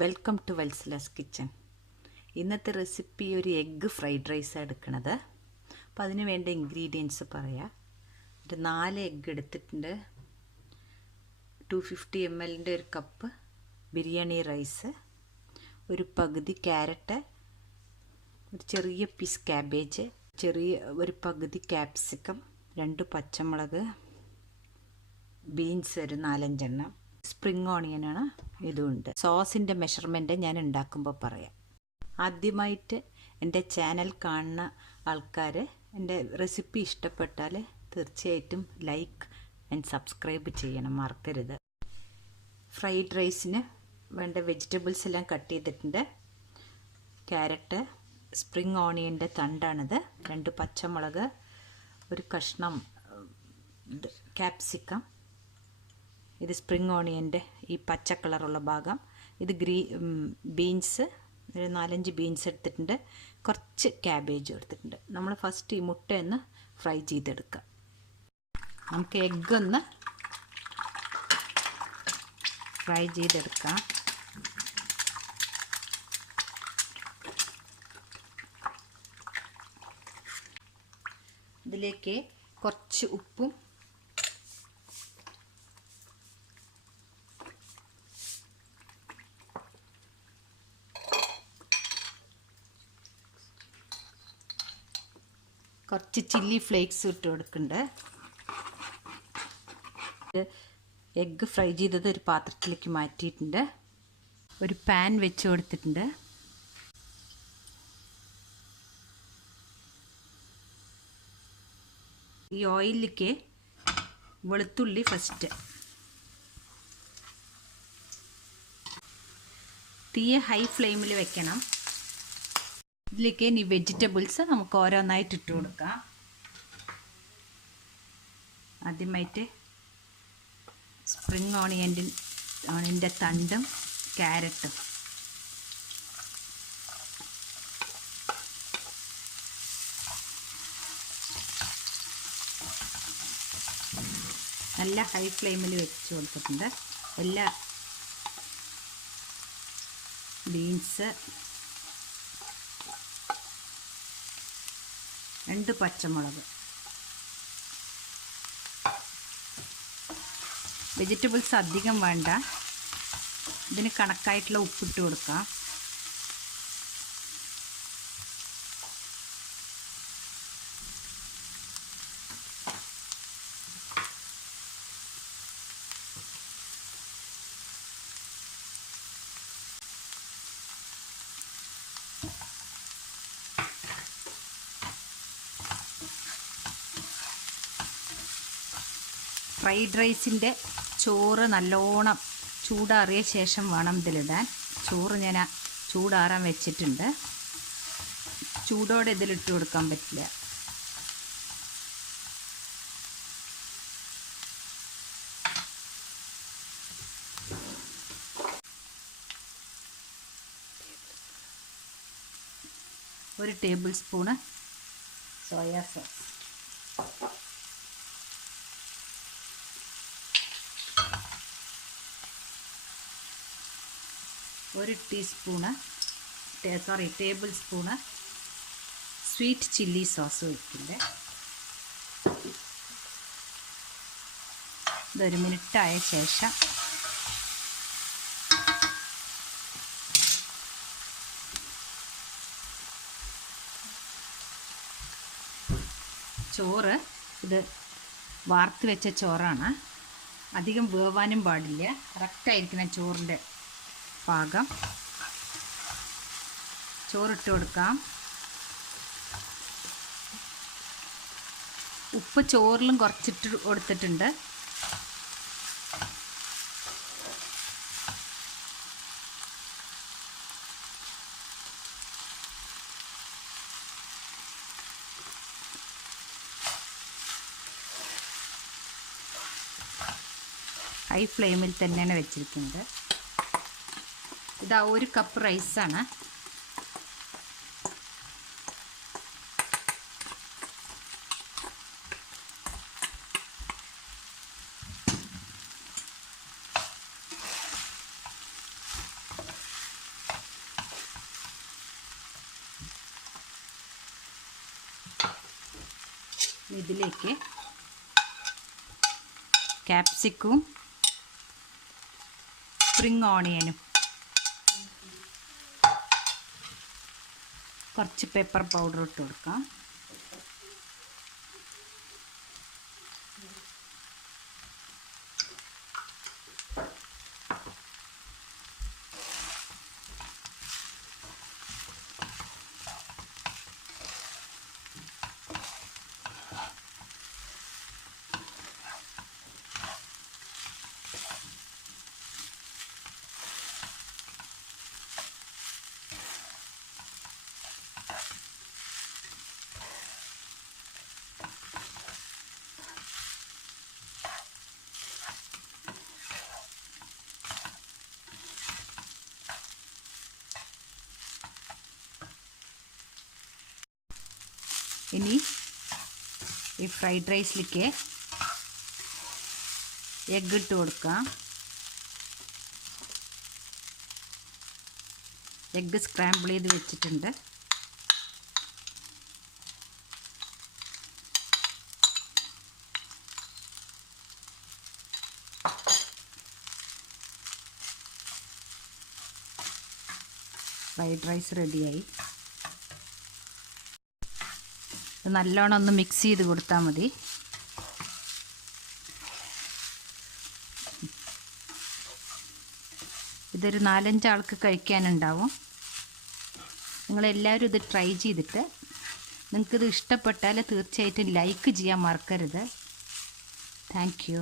Welcome to വെൽസ്ലാസ് kitchen. ഇന്നത്തെ recipe ഒരു എഗ്ഗ് ഫ്രൈഡ് റൈസാണ് എടുക്കുന്നത്. അപ്പോൾ അതിന് വേണ്ട ഇൻഗ്രീഡിയൻസ് പറയാം. ഒരു 4 എഗ്ഗ് എടുത്തിട്ടുണ്ട്. 250 ml ഒരു കപ്പ് ബിരിയാണി റൈസ്, ഒരു പകുതി ക്യാരറ്റ്, ഒരു ചെറിയ പീസ് ക്യാബേജ്, ഒരു പകുതി ക്യാപ്സിക്കം, 2 പച്ചമുളക്, ബീൻസ് ഒരു 4-5 എണ്ണം, സ്പ്രിംഗ് ഓണിയനാണ്. ഇതുണ്ട്. സോസിൻ്റെ മെഷർമെൻറ്റ് ഞാൻ ഉണ്ടാക്കുമ്പോൾ പറയാം. ആദ്യമായിട്ട് എൻ്റെ ചാനൽ കാണുന്ന ആൾക്കാർ എൻ്റെ റെസിപ്പി ഇഷ്ടപ്പെട്ടാൽ തീർച്ചയായിട്ടും ലൈക്ക് ആൻഡ് സബ്സ്ക്രൈബ് ചെയ്യണം, മറക്കരുത്. ഫ്രൈഡ് റൈസിന് വേണ്ട വെജിറ്റബിൾസ് എല്ലാം കട്ട് ചെയ്തിട്ടുണ്ട്. ക്യാരറ്റ്, സ്പ്രിംഗ് ഓണിയൻ്റെ തണ്ടാണിത്, 2 പച്ചമുളക്, ഒരു കഷ്ണം ക്യാപ്സിക്കം, ഇത് സ്പ്രിംഗ് ഓണിയൻ്റെ ഈ പച്ച കളറുള്ള ഭാഗം, ഇത് ബീൻസ് ഒരു 4-5 ബീൻസ് എടുത്തിട്ടുണ്ട്, കുറച്ച് ക്യാബേജ് എടുത്തിട്ടുണ്ട്. നമ്മൾ ഫസ്റ്റ് ഈ മുട്ടയൊന്ന് ഫ്രൈ ചെയ്തെടുക്കാം. നമുക്ക് എഗ്ഗ് ഒന്ന് ഫ്രൈ ചെയ്തെടുക്കാം. ഇതിലേക്ക് കുറച്ച് ഉപ്പും കുറച്ച് ചില്ലി ഫ്ലേക്സ് ഇട്ട് കൊടുക്കുന്നുണ്ട്. എഗ്ഗ് ഫ്രൈ ചെയ്തത് ഒരു പാത്രത്തിലേക്ക് മാറ്റിയിട്ടുണ്ട്. ഒരു പാൻ വെച്ച് കൊടുത്തിട്ടുണ്ട്. ഈ ഓയിലിലേക്ക് വെളുത്തുള്ളി ഫസ്റ്റ്, തീയെ ഹൈ ഫ്ലെയിമിൽ വെക്കണം. ഇതിലേക്ക് ഇനി വെജിറ്റബിൾസ് നമുക്ക് ഓരോന്നായിട്ട് ഇട്ട് കൊടുക്കാം. ആദ്യമായിട്ട് സ്പ്രിംഗ് ഓണിയൻ്റെ തണ്ടും ക്യാരറ്റും, നല്ല ഹൈ ഫ്ലെയിമിൽ വെച്ച് കൊടുത്തിട്ടുണ്ട്. എല്ലാ ബീൻസ്, 2 പച്ചമുളക്, വെജിറ്റബിൾസ് അധികം വേണ്ട, ഇതിന് കണക്കായിട്ടുള്ള ഉപ്പിട്ട് കൊടുക്കാം. ഫ്രൈഡ് റൈസിൻ്റെ ചോറ് നല്ലോണം ചൂടാറിയ ശേഷം വേണം ഇതിലിടാൻ. ചോറ് ഞാൻ ചൂടാറാൻ വെച്ചിട്ടുണ്ട്. ചൂടോടെ ഇതിലിട്ട് കൊടുക്കാൻ പറ്റില്ല. ഒരു ടേബിൾ സ്പൂണ് സോയാ സോസ്, ഒരു tablespoon sweet chilli sauce ഒഴിക്കില്ല. ഇതൊരു മിനിറ്റായ ശേഷം ചോറ്, ഇത് വാർത്ത് വെച്ച ചോറാണ്. അധികം വേവാനും പാടില്ല, കറക്റ്റായിരിക്കണം ചോറിൻ്റെ പാകം. ചോറിട്ട് കൊടുക്കാം. ഉപ്പ് ചോറിലും കുറച്ചിട്ട് കൊടുത്തിട്ടുണ്ട്. ഹൈ ഫ്ലെയിമിൽ തന്നെയാണ് വെച്ചിരിക്കുന്നത്. ഇതാ 1 കപ്പ് റൈസാണ്. ഇതിലേക്ക് ക്യാപ്സിക്കും സ്പ്രിംഗ് ഓണിയനും കുറച്ച് പെപ്പർ പൗഡർ ഇട്ട് കൊടുക്കാം. ഇനി ഈ ഫ്രൈഡ് റൈസിലേക്ക് എഗ്ഗ് ഇട്ട് കൊടുക്കാം. എഗ്ഗ് സ്ക്രാമ്പിൾ ചെയ്ത് വെച്ചിട്ടുണ്ട്. ഫ്രൈഡ് റൈസ് റെഡിയായി. നല്ലോണം ഒന്ന് മിക്സ് ചെയ്ത് കൊടുത്താൽ മതി. ഇതൊരു 4-5 ആൾക്ക് കഴിക്കാനുണ്ടാവും. നിങ്ങളെല്ലാവരും ഇത് ട്രൈ ചെയ്തിട്ട് നിങ്ങൾക്കിത് ഇഷ്ടപ്പെട്ടാൽ തീർച്ചയായിട്ടും ലൈക്ക് ചെയ്യാൻ മറക്കരുത്. Thank you.